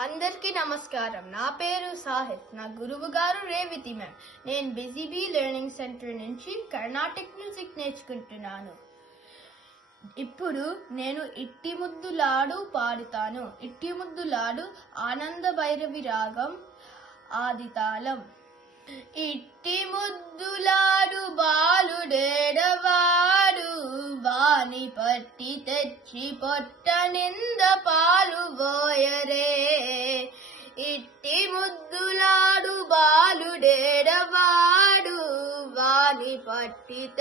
అందరికీ నమస్కారం. నా పేరు సాహిత్ నా గురువు గారు రేవతి మ్యామ్. నేను బిజీబీ లెర్నింగ్ సెంటర్ నుంచి కర్ణాటిక్ మ్యూజిక్ నేర్చుకుంటున్నాను. ఇప్పుడు నేను ఇట్టి ముద్దులాడు పాడుతాను. ఇట్టి ముద్దులాడు ఆనంద భైరవి రాగం ఆదితాళం. ఇట్టి ముద్దులాడు బాలుడేడవాడు వాని పట్టి తెచ్చి పొట్ట నింద పాలు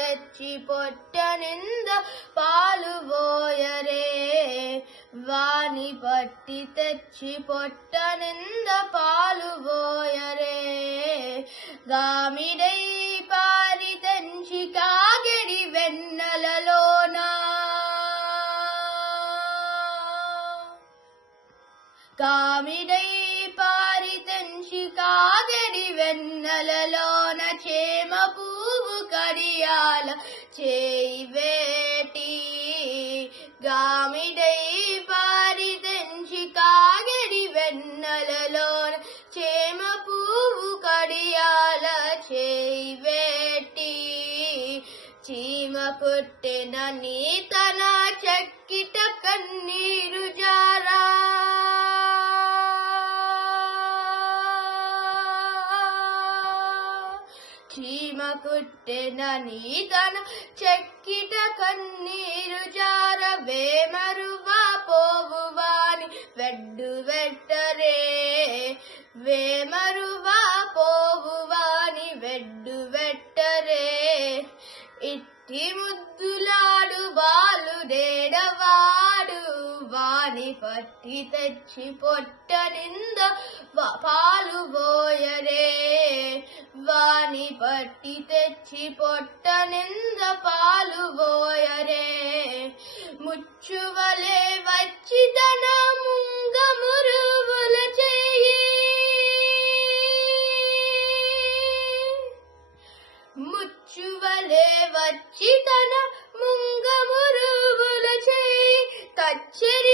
తెచ్చి పొట్ట నింద పాలు పోయరే. వాని పట్టి తెచ్చి పొట్ట నింద పాలు పోయరే. గామిడై పారి తెంచి కాగడి వెన్నెలలోనా. కామిడై పారి తెంచి కాగడి వెన్నెలలోన. పువ్వు కడియాల చేయి వేటి గామిడై పారి తెంచి కాగడి వెన్నెలలోన చేమ పువ్వు కడియాల చేయి వేటి చీమ కొట్టెన నీ తన చక్కిట కన్నీరు జారా చీమకుట్టన నీ తన చెక్కిట కన్నీరు జార వేమరువా పోవువాని వెడ్డు వెట్టరే. వేమరువా పోవువాని వెడ్డు వెట్టరే. ఇట్టి ముద్దులాడు పట్టి తెచ్చి పొట్ట నింద పాలు పోయరే. వాని పట్టి తెచ్చి పొట్ట నింద పాలు పోయరే. ముచ్చువలే వచ్చి తన ముంగ చెయ్యి. ముచ్చువలే వచ్చి తన ముంగ మురువుల చేయి కచ్చెరి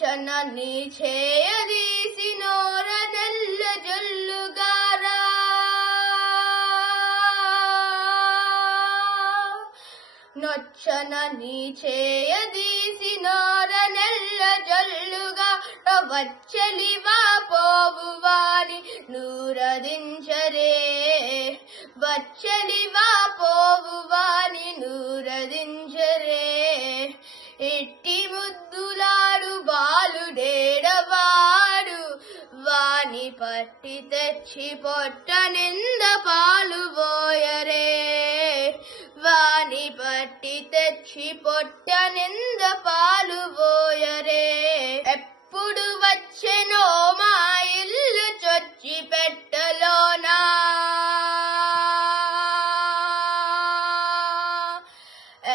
నొచ్చన నీ చేయదీసి నోర నెల్ల జల్లుగారా నొచ్చన నీ చేయదీసి నోర నెల్ల జల్లుగా వచ్చలివా పోవువాని నూరదించరే. వచ్చలివా పోవువాని నూరదించరే. ఇట్ పట్టి తెచ్చి పొట్ట నింద పాలు పోయరే. వాని పట్టి తెచ్చి పొట్ట నింద పాలు పోయరే. ఎప్పుడు వచ్చెనో మా ఇల్లు చొచ్చి పెట్టలోనా.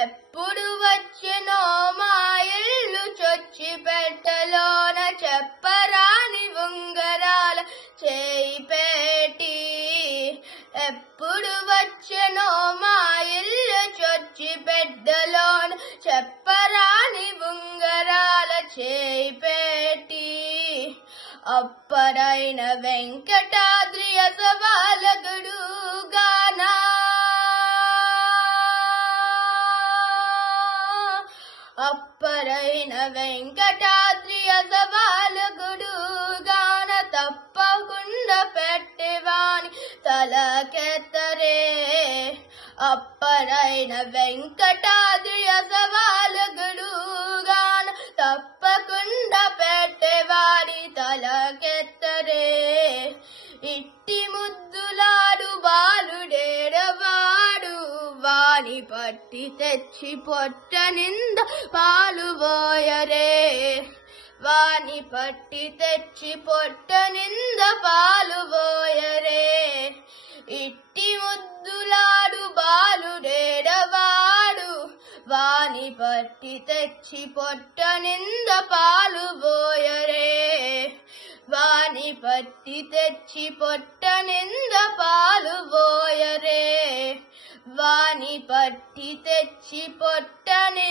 ఎప్పుడు వచ్చెనో ఎప్పుడు వచ్చెనో మా ఇల్లు చొచ్చి పెద్దలోన్ చెప్పరాని ఉంగరాల చేయి పెట్టి. అప్పరైన వెంకటాద్రి అసవాలగుడు గానా. అప్పరైన వెంకటాద్రి అసవాలగుడు గాన తప్పకుండా పెట్ట తలకెత్తరే అప్పరైన వెంకటాద్రి అసవాలగుడు గాన తప్పకుండా పెట్టేవారి తలకెత్తరే. ఇట్టి ముద్దులాడు బాలుడేడవాడు వాణి పట్టి తెచ్చి పొట్ట నింద పాలు పోయరే. వాణి పట్టి తెచ్చి పొట్ట నింద పాలు పోయరే. ఇట్టి ముద్దులాడు బాలు డేడవాడు. వాని పట్టి తెచ్చి పొట్ట నింద పాలు బోయరే. వాని పట్టి తెచ్చి పొట్ట నింద పాలు బోయరే. వాని పట్టి తెచ్చి పొట్టని